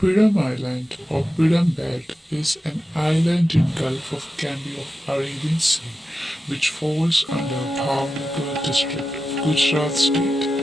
Piram Island or Piram Belt is an island in Gulf of Candy of Arabian Sea which falls under Bhavnagar district of Gujarat state.